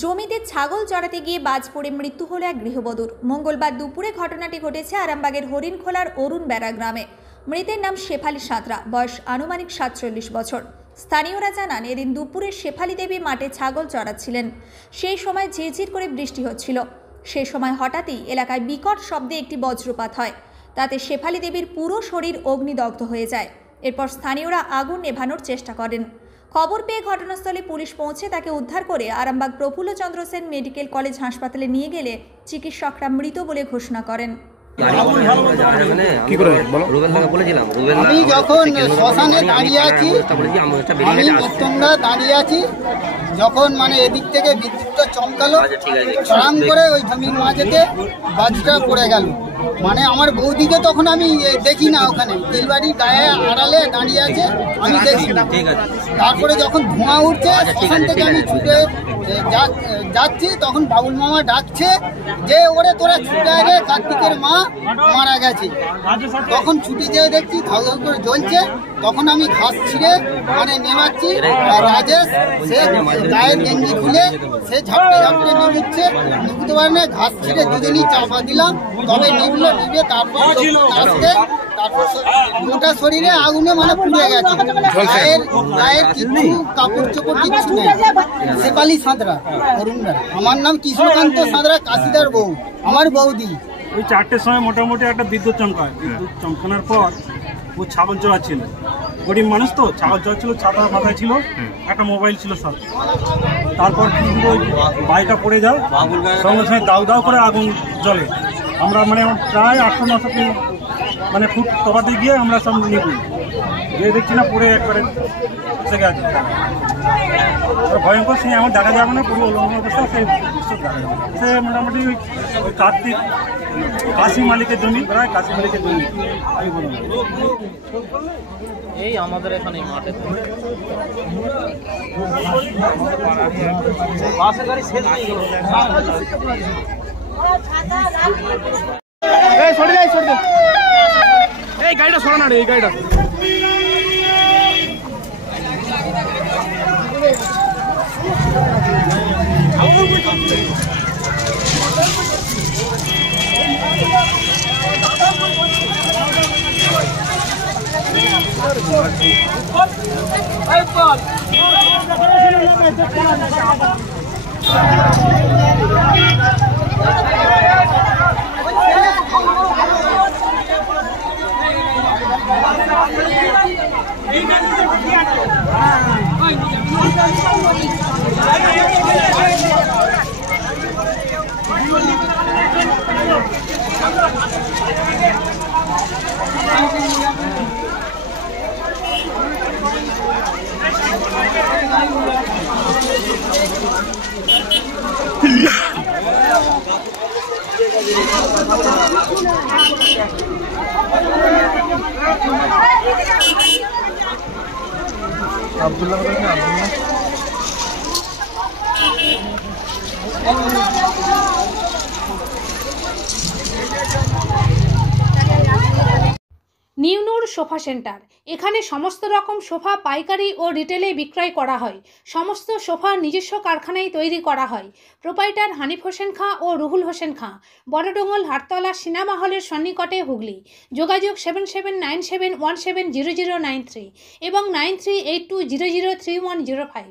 জমিতে ছাগল চড়াতে গিয়ে বাজ পড়ে মৃত্যু হলো এক গৃহবধূর। মঙ্গলবার দুপুরে ঘটনাটি ঘটেছে আরামবাগের হরিণখোলার অরুণ বেড়া গ্রামে। মৃতের নাম শেফালি সাঁতরা, বয়স আনুমানিক 47 বছর। স্থানীয়রা জানান, এদিন দুপুরে শেফালি দেবী মাঠে ছাগল চড়াচ্ছিলেন। সেই সময় ঝিরঝির করে বৃষ্টি হচ্ছিল। সেই সময় হঠাৎই এলাকায় বিকট শব্দে একটি বজ্রপাত হয়। তাতে শেফালি দেবীর পুরো শরীর অগ্নিদগ্ধ হয়ে যায়। এরপর স্থানীয়রা আগুন নেভানোর চেষ্টা করেন। খবর পেয়ে ঘটনাস্থলে পুলিশ পৌঁছে তাকে উদ্ধার করে আরামবাগ প্রফুল্লচন্দ্র সেন মেডিকেল কলেজ হাসপাতালে নিয়ে গেলে চিকিৎসকরা মৃত বলে ঘোষণা করেন। আমি যখন শ্মশানে দাঁড়িয়ে আছি, আমি তোমরা দাঁড়িয়ে আছি, যখন মানে এদিক থেকে বিদ্যুৎ চমকালো, চড়াম করে ওই জমির মাঝেতে বাজটা পড়ে গেল। মানে আমার বৌদিকে তখন আমি দেখি না, ওখানে তেলবাড়ির গায়ে আড়ালে দাঁড়িয়ে আছে, আমি দেখি। তারপরে যখন ধোঁয়া উঠছে শ্মশান থেকে আমি ছুটে যাচ্ছি, তখন বাবুল মামা ডাকছে যে ওরে তোরা ছুটে রে, কার্তিকের মা মারা গেছে। তখন ছুটি যেয়ে দেখছি ধাউ ধাউ করে জ্বলছে। তখন আমি ঘাস ছিঁড়ে মানে নেমাচ্ছি, রাজেশ সে গায়ের গেঞ্জি খুলে সে ঝাপটে ঝাপটে নিচ্ছে, নিতে পারে না, ঘাস ছিঁড়ে দুজনই চাপা দিলাম, তবে নিবলো, নিবে তারপর আসতে, তারপর গোটা শরীরে আগুনে মানে পুড়ে গেছে। গায়ের কিছু কাপড় চোপড় কিচ্ছু নেই। শেফালি সাঁতরা, অরুণ বেড়া। আমার নাম কৃষ্ণকান্ত সাঁতরা, কাশিদার বউ, আমার বৌদি। ওই 4টের সময় মোটামুটি একটা বিদ্যুৎ চমকায়। বিদ্যুৎ চমকানোর পর ও ছাগল চড়াচ্ছিল। গরিব মানুষ তো, ছাগল চড়াচ্ছিল, ছাতা মাথায় ছিল, একটা মোবাইল ছিল সব। তারপর কিন্তু ওই বাইকটা পড়ে যায়, সঙ্গে সঙ্গে দাউ দাউ করে আগুন জ্বলে। আমরা মানে প্রায় 800-900 মানে ফুট তফাতে গিয়ে আমরা সব নিয়ে গিয়ে দেখছি না, পড়ে একবারে এসে গেছে। ভয়ঙ্কর সিং আমার দেখা যাবে না, পুরো অলঙ্ঘন অবস্থা। সে মোটামুটি ওই কার্তিক কাশি মালিকের জমি, প্রায় কাশি মালিকের জমি। আমি বললাম এই আমাদের এখানে মাঠে বাসের গাড়ি শেষ হয়ে গেল। এই গাড়িটা সরানো রে, এই গাড়িটা আব্দুল্লাহ নিউনুর সোফা সেন্টার। এখানে সমস্ত রকম সোফা পাইকারি ও রিটেলে বিক্রয় করা হয়। সমস্ত সোফা নিজস্ব কারখানায় তৈরি করা হয়। প্রোপাইটার হানিফ হোসেন খাঁ ও রুহুল হোসেন খাঁ, বড়ডোঙ্গল হাটতলা সিনেমা হলের সন্নিকটে, হুগলি। যোগাযোগ 7797170093 এবং 9382003105।